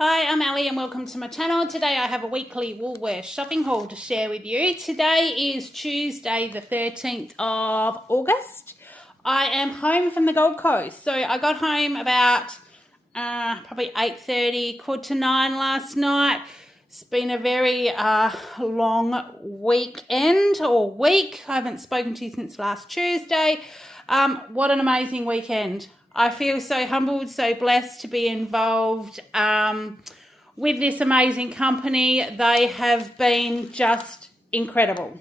Hi, I'm Ali and welcome to my channel. Today I have a weekly Woolworths shopping haul to share with you. Today is Tuesday the 13th of August. I am home from the Gold Coast. So I got home about probably 8:30, 8:45 last night. It's been a very long weekend or week. I haven't spoken to you since last Tuesday. What an amazing weekend. I feel so humbled, so blessed to be involved with this amazing company. They have been just incredible.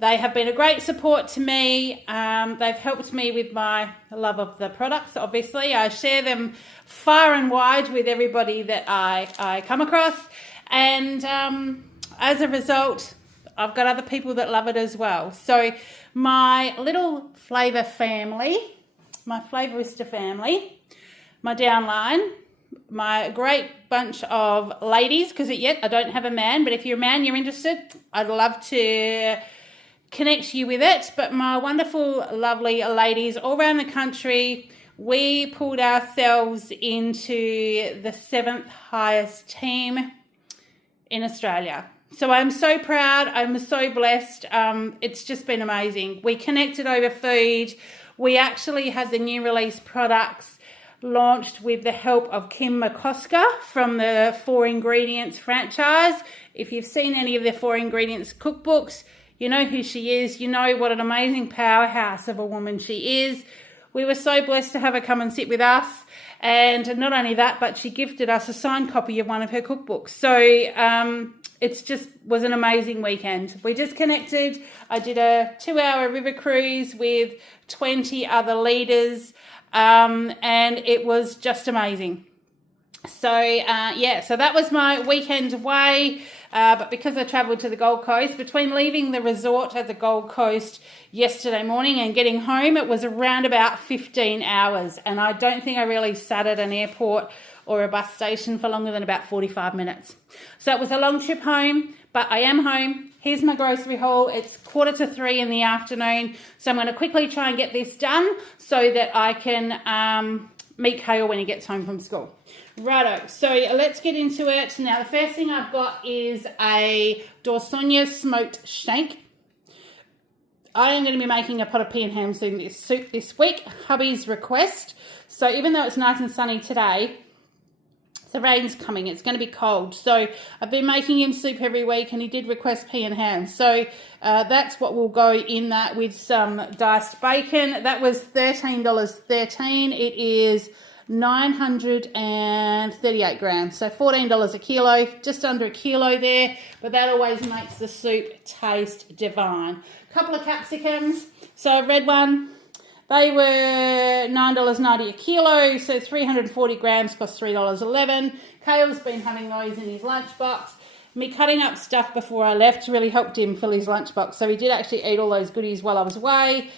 They have been a great support to me. They've helped me with my love of the products, obviously. I share them far and wide with everybody that I come across. And as a result, I've got other people that love it as well. So my little Flavour family, my Flavourista family, my downline, my great bunch of ladies, because yet I don't have a man, but if you're a man, you're interested, I'd love to connect you with it. But my wonderful, lovely ladies all around the country, we pulled ourselves into the 7th highest team in Australia. So I'm so proud. I'm so blessed. It's just been amazing. We connected over food. We actually had the new release products launched with the help of Kim McCosker from the 4 Ingredients franchise. If you've seen any of the 4 Ingredients cookbooks, you know who she is. You know what an amazing powerhouse of a woman she is. We were so blessed to have her come and sit with us. And not only that, but she gifted us a signed copy of one of her cookbooks. So it's just was an amazing weekend. We just connected. I did a 2-hour river cruise with 20 other leaders, and it was just amazing. So yeah, so that was my weekend away. But because I travelled to the Gold Coast, between leaving the resort at the Gold Coast yesterday morning and getting home, it was around about 15 hours. And I don't think I really sat at an airport or a bus station for longer than about 45 minutes. So it was a long trip home, but I am home. Here's my grocery haul. It's 2:45 in the afternoon. So I'm going to quickly try and get this done so that I can meet Kale when he gets home from school. Righto, so let's get into it. Now, the first thing I've got is a Dorsonia smoked steak. I am going to be making a pot of pea and ham soup this week, hubby's request. So even though it's nice and sunny today, the rain's coming. It's going to be cold. So I've been making him soup every week and he did request pea and ham. So that's what will go in that with some diced bacon. That was $13.13. It is 938 grams. So $14 a kilo, just under a kilo there. But that always makes the soup taste divine. A couple of capsicums. So a red one. They were $9.90 a kilo, so 340 grams cost $3.11. Kale's been having those in his lunchbox. Me cutting up stuff before I left really helped him fill his lunchbox, so he did actually eat all those goodies while I was away.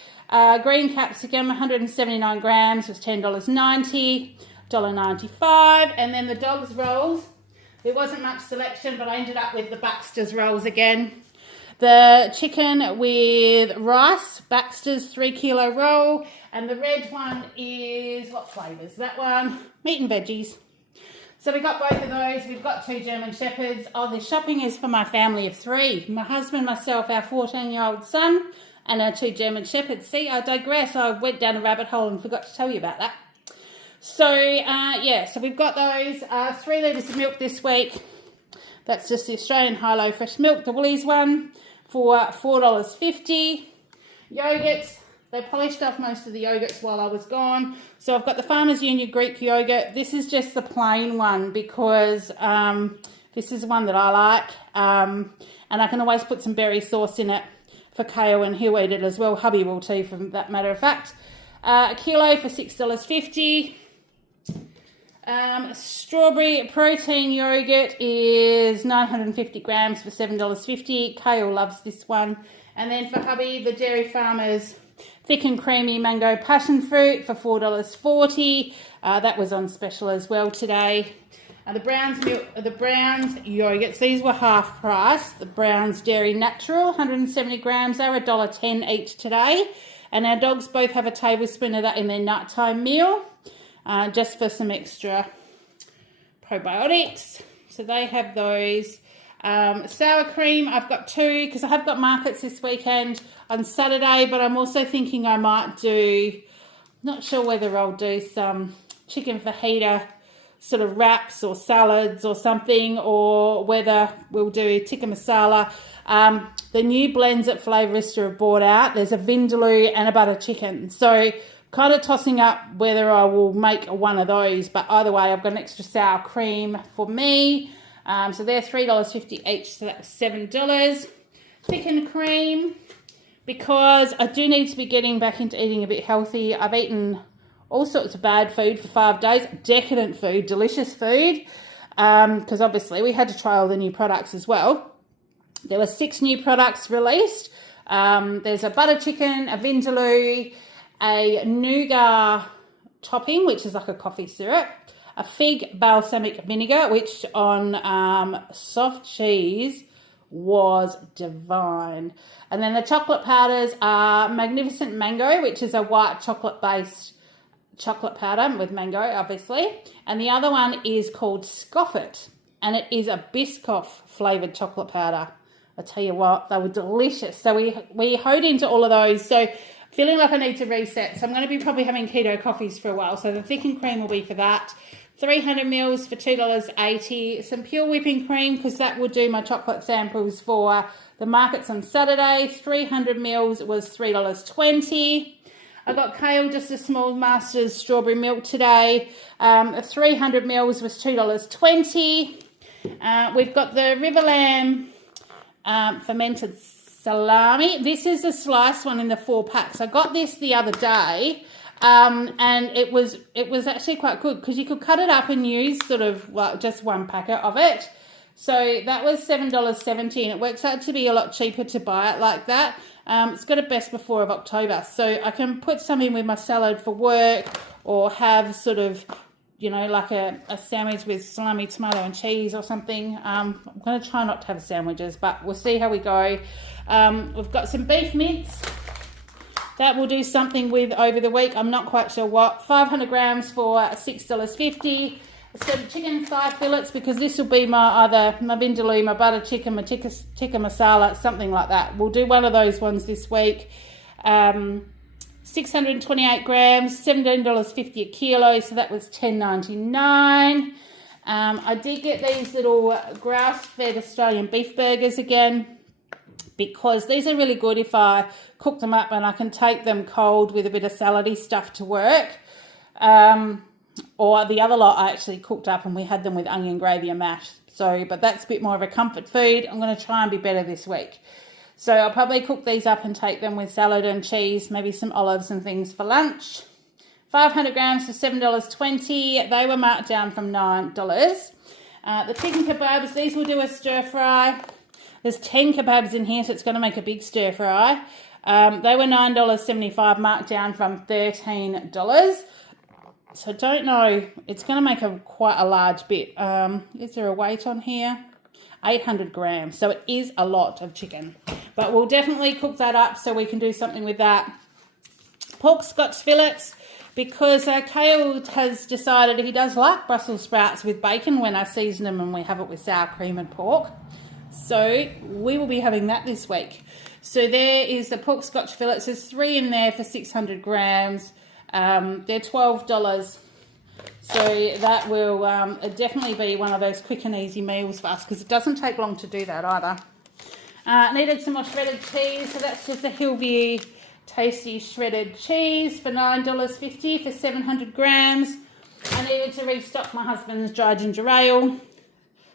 Green capsicum, 179 grams, was $10.90, $1.95. And then the dog's rolls, there wasn't much selection, but I ended up with the Baxter's rolls again. The chicken with rice, Baxter's 3-kilo roll. And the red one is, what flavour is that one? Meat and veggies. So we got both of those. We've got 2 German Shepherds. Oh, the shopping is for my family of 3. My husband, myself, our 14-year-old son, and our 2 German Shepherds. See, I digress. I went down a rabbit hole and forgot to tell you about that. So, yeah, so we've got those. 3 litres of milk this week. That's just the Australian high-low fresh milk, the Woolies one, for $4.50. Yogurts, they polished off most of the yogurts while I was gone. So I've got the Farmers Union Greek yogurt. This is just the plain one because this is one that I like. And I can always put some berry sauce in it for Kale and he'll eat it as well. Hubby will too, for that matter of fact. A kilo for $6.50. Strawberry protein yogurt is 950 grams for $7.50. Kale loves this one. And then for hubby, the Dairy Farmers thick and creamy mango passion fruit for $4.40. That was on special as well today. The Browns yogurts, these were half price. The Browns Dairy Natural, 170 grams, they were $1.10 each today. And our dogs both have a tablespoon of that in their nighttime meal, just for some extra probiotics. So they have those. Sour cream, I've got 2 because I have got markets this weekend on Saturday, but I'm also thinking I might do, not sure whether I'll do some chicken fajita sort of wraps or salads or something, or whether we'll do tikka masala. The new blends at Flavourista have brought out, there's a vindaloo and a butter chicken. So kind of tossing up whether I will make one of those, but either way I've got an extra sour cream for me. So they're $3.50 each, so that's $7. Chicken cream, because I do need to be getting back into eating a bit healthy. I've eaten all sorts of bad food for 5 days, decadent food, delicious food, because obviously we had to try all the new products as well. There were 6 new products released. There's a butter chicken, a vindaloo, a nougat topping, which is like a coffee syrup, a fig balsamic vinegar, which on soft cheese was divine. And then the chocolate powders are Magnificent Mango, which is a white chocolate-based chocolate powder with mango, obviously. And the other one is called Scoff It, and it is a Biscoff flavoured chocolate powder. I tell you what, they were delicious. So we hoed into all of those. So feeling like I need to reset. So I'm going to be probably having keto coffees for a while. So the thickened cream will be for that. 300 mils for $2.80. Some pure whipping cream, because that will do my chocolate samples for the markets on Saturday. 300 mils was $3.20. I got kale, just a small Master's strawberry milk today. 300 mils was $2.20. We've got the River Lamb fermented salami. This is a sliced one in the 4 packs. I got this the other day, and it was actually quite good because you could cut it up and use sort of just 1 packet of it. So that was $7.70, and it works out to be a lot cheaper to buy it like that. It's got a best before of October, so I can put some in with my salad for work, or have sort of, you know, like a sandwich with salami, tomato and cheese or something. I'm going to try not to have sandwiches, but we'll see how we go. We've got some beef mince. That will do something with over the week. I'm not quite sure what. 500 grams for $6.50. Some chicken thigh fillets, because this will be my vindaloo, my butter chicken, my tikka masala, something like that. We'll do one of those ones this week. 628 grams, $17.50 a kilo, so that was $10.99. I did get these little grass-fed Australian beef burgers again, because these are really good if I cook them up, and I can take them cold with a bit of salady stuff to work. Or the other lot I actually cooked up, and we had them with onion gravy and mash. So, but that's a bit more of a comfort food. I'm going to try and be better this week. So I'll probably cook these up and take them with salad and cheese, maybe some olives and things for lunch. 500 grams for $7.20. They were marked down from $9. The chicken kebabs, these will do a stir fry. There's 10 kebabs in here, so it's going to make a big stir fry. They were $9.75, marked down from $13. So I don't know, it's going to make quite a large bit. Is there a weight on here? 800 grams. So it is a lot of chicken. But we'll definitely cook that up so we can do something with that. Pork Scotch fillets, because Kale has decided he does like Brussels sprouts with bacon when I season them and we have it with sour cream and pork. So we will be having that this week. So there is the pork Scotch fillets. There's 3 in there for 600 grams. They're $12, so that will definitely be one of those quick and easy meals for us, because it doesn't take long to do that either. Needed some more shredded cheese, so that's just a Hillview tasty shredded cheese for $9.50 for 700 grams. I needed to restock my husband's dry ginger ale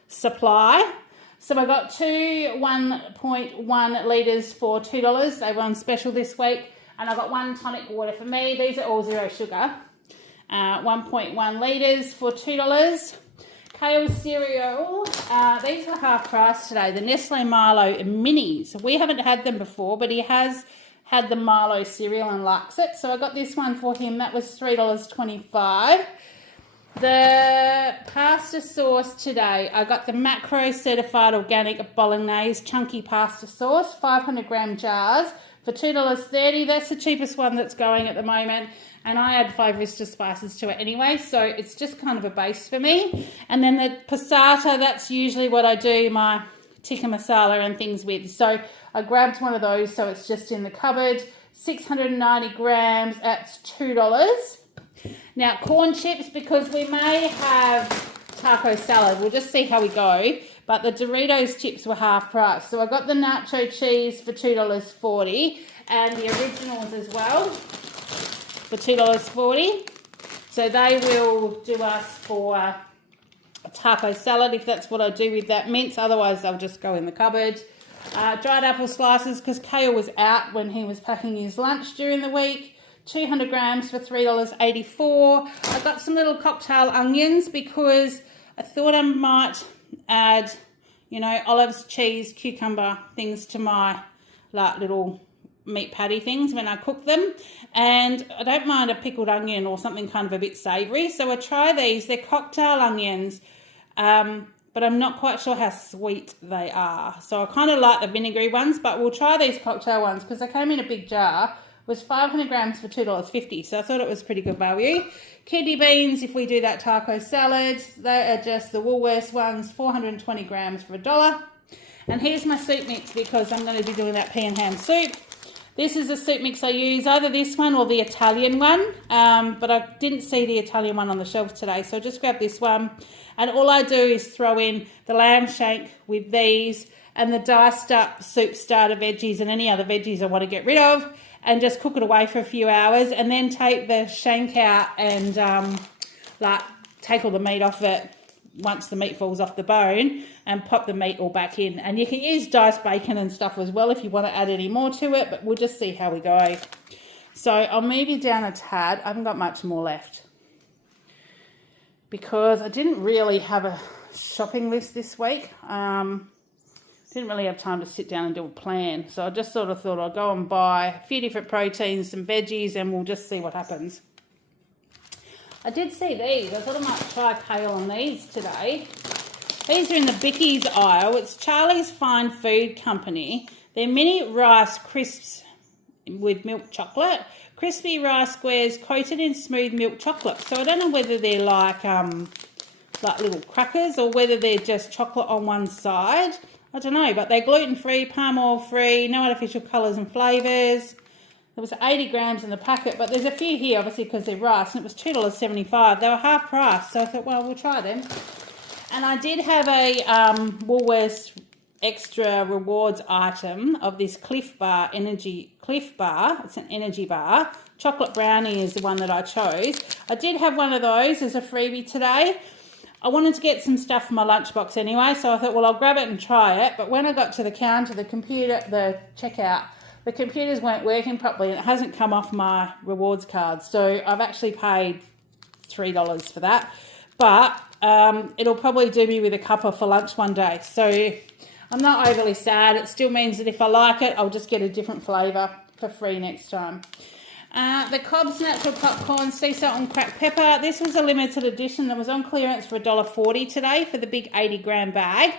supply, so I got 2 1.1 litres for $2. They were on special this week. And I got 1 tonic water for me. These are all 0 sugar. 1.1 litres for $2. Kale cereal. These are half price today. The Nestle Milo Minis. We haven't had them before, but he has had the Milo cereal and likes it. So I got this one for him. That was $3.25. The pasta sauce today. I got the Macro Certified Organic Bolognese Chunky Pasta Sauce. 500 gram jars. For $2.30, that's the cheapest one that's going at the moment. And I add Flavourista spices to it anyway, so it's just kind of a base for me. And then the passata, that's usually what I do my tikka masala and things with. So I grabbed one of those, so it's just in the cupboard. 690 grams at $2. Now, corn chips, because we may have taco salad, we'll just see how we go. But the Doritos chips were half price. So I got the nacho cheese for $2.40 and the originals as well for $2.40. So they will do us for a taco salad if that's what I do with that mince. Otherwise, they'll just go in the cupboard. Dried apple slices, because Kale was out when he was packing his lunch during the week. 200 grams for $3.84. I got some little cocktail onions because I thought I might add, you know, olives, cheese, cucumber things to my like little meat patty things when I cook them. And I don't mind a pickled onion or something kind of a bit savoury. So I try these. They're cocktail onions, but I'm not quite sure how sweet they are. So I kind of like the vinegary ones, but we'll try these cocktail ones because they came in a big jar. Was 500 grams for $2.50, so I thought it was pretty good value. Kidney beans, if we do that taco salad, they are just the Woolworths ones, 420 grams for $1. And here's my soup mix because I'm going to be doing that pea and ham soup. This is a soup mix I use, either this one or the Italian one, but I didn't see the Italian one on the shelf today, so I just grabbed this one. And all I do is throw in the lamb shank with these and the diced up soup starter veggies and any other veggies I want to get rid of, and just cook it away for a few hours, and then take the shank out and like take all the meat off it once the meat falls off the bone, and pop the meat all back in. And you can use diced bacon and stuff as well if you want to add any more to it, but we'll just see how we go. So I'll move you down a tad. I haven't got much more left because I didn't really have a shopping list this week. Didn't really have time to sit down and do a plan. So I just sort of thought I'll go and buy a few different proteins, some veggies, and we'll just see what happens. I did see these. I thought I might try kale on these today. These are in the Bickies aisle. It's Charlie's Fine Food Company. They're mini rice crisps with milk chocolate. Crispy rice squares coated in smooth milk chocolate. So I don't know whether they're like little crackers or whether they're just chocolate on one side. I don't know, but they're gluten-free, palm oil-free, no artificial colours and flavours. There was 80 grams in the packet, but there's a few here, obviously, because they're rice, and it was $2.75. They were half price, so I thought, well, we'll try them. And I did have a Woolworths extra rewards item of this Cliff Bar. It's an energy bar. Chocolate brownie is the one that I chose. I did have one of those as a freebie today. I wanted to get some stuff for my lunchbox anyway, so I thought, well, I'll grab it and try it. But when I got to the counter, the checkout, the computers weren't working properly and it hasn't come off my rewards card. So I've actually paid $3 for that. But it'll probably do me with a cuppa for lunch one day. So I'm not overly sad. It still means that if I like it, I'll just get a different flavour for free next time. The Cobb's Natural Popcorn, sea salt and cracked pepper. This was a limited edition that was on clearance for $1.40 today for the big 80-gram bag.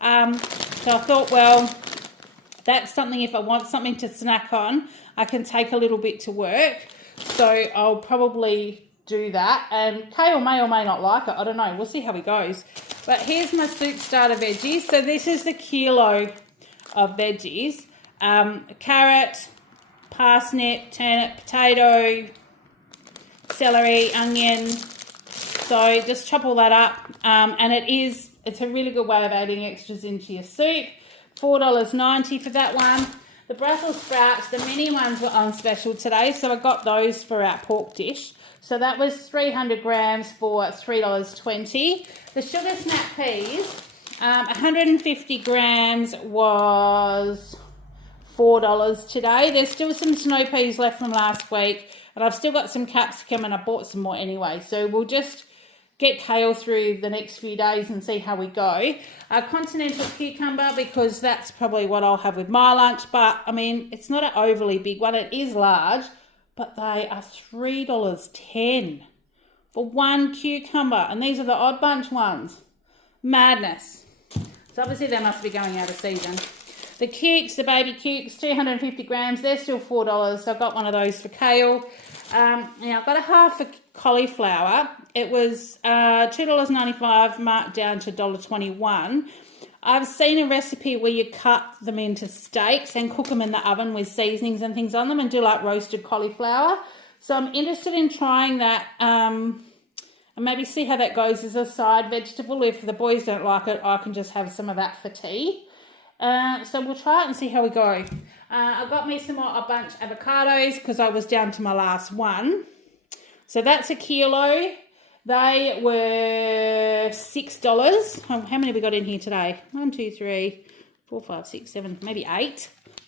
So I thought, well, that's something, if I want something to snack on, I can take a little bit to work. So I'll probably do that. And Kale may or may not like it. I don't know. We'll see how he goes. But here's my soup starter veggies. So this is the kilo of veggies. Carrot, parsnip, turnip, potato, celery, onion. So just chop all that up. And it's a really good way of adding extras into your soup. $4.90 for that one. The Brussels sprouts, the mini ones were on special today, so I got those for our pork dish. So that was 300 grams for $3.20. The sugar snap peas, 150 grams was $4 today. There's still some snow peas left from last week, and I've still got some capsicum, and I bought some more anyway. So we'll just get kale through the next few days and see how we go. A continental cucumber, because that's probably what I'll have with my lunch. But, I mean, it's not an overly big one. It is large, but they are $3.10 for one cucumber. And these are the Odd Bunch ones. Madness. So, obviously, they must be going out of season. The cukes, the baby cukes, 250 grams, they're still $4. So I've got one of those for kale. Now I've got a half of cauliflower. It was $2.95, marked down to $1.21. I've seen a recipe where you cut them into steaks and cook them in the oven with seasonings and things on them and do like roasted cauliflower. So I'm interested in trying that and maybe see how that goes as a side vegetable. If the boys don't like it, I can just have some of that for tea. So we'll try it and see how we go. I've got me a bunch of avocados because I was down to my last one. So that's a kilo. They were $6. How many have we got in here today? 1, 2, 3, 4, 5, 6, 7, maybe 8. I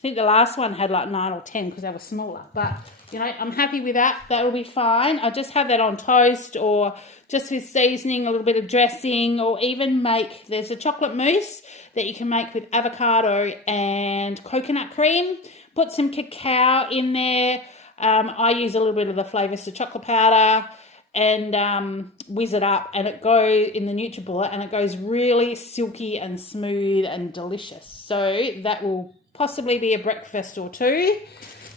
think the last one had like 9 or 10 because they were smaller. But, you know, I'm happy with that. That will be fine. I just have that on toast or just with seasoning, a little bit of dressing, or even there's a chocolate mousse that you can make with avocado and coconut cream. Put some cacao in there. I use a little bit of the Flavourista chocolate powder and whiz it up, and it goes in the NutriBullet, and it goes really silky and smooth and delicious. So that will possibly be a breakfast or two.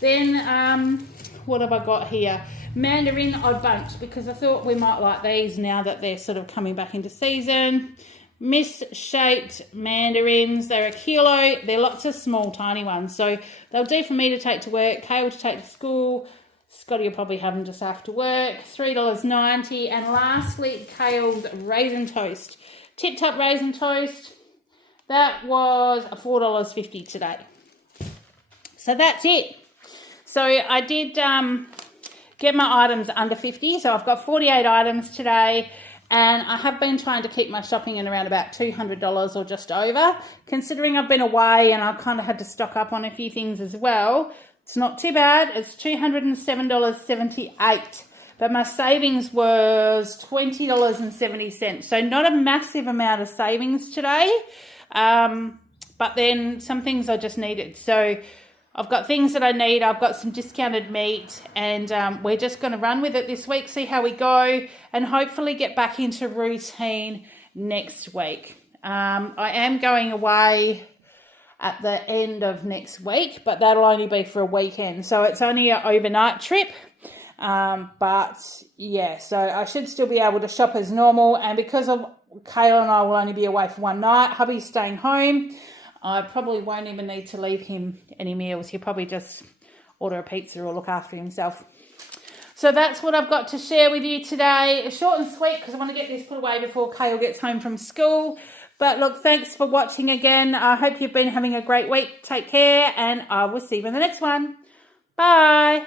Then what have I got here? Mandarin odd bunch, because I thought we might like these now that they're sort of coming back into season. Misshaped mandarins, they're a kilo. They're lots of small tiny ones, so they'll do for me to take to work, Kale to take to school. Scotty will probably have them just after work. $3.90. And lastly, Kale's raisin toast. Tip Top raisin toast. That was $4.50 today. So that's it. So I did get my items under 50. So I've got 48 items today. And I have been trying to keep my shopping in around about $200 or just over. Considering I've been away and I've kind of had to stock up on a few things as well. It's not too bad. It's $207.78. But my savings was $20.70. So not a massive amount of savings today. But then some things I just needed. So I've got things that I need. I've got some discounted meat. And we're just going to run with it this week. See how we go. And hopefully get back into routine next week. I am going away at the end of next week, but that'll only be for a weekend. So it's only an overnight trip. But yeah, so I should still be able to shop as normal. And because of Kale and I will only be away for one night, hubby's staying home. I probably won't even need to leave him any meals. He'll probably just order a pizza or look after himself. So that's what I've got to share with you today. It's short and sweet because I want to get this put away before Kale gets home from school. But look, thanks for watching again. I hope you've been having a great week. Take care, and I will see you in the next one. Bye.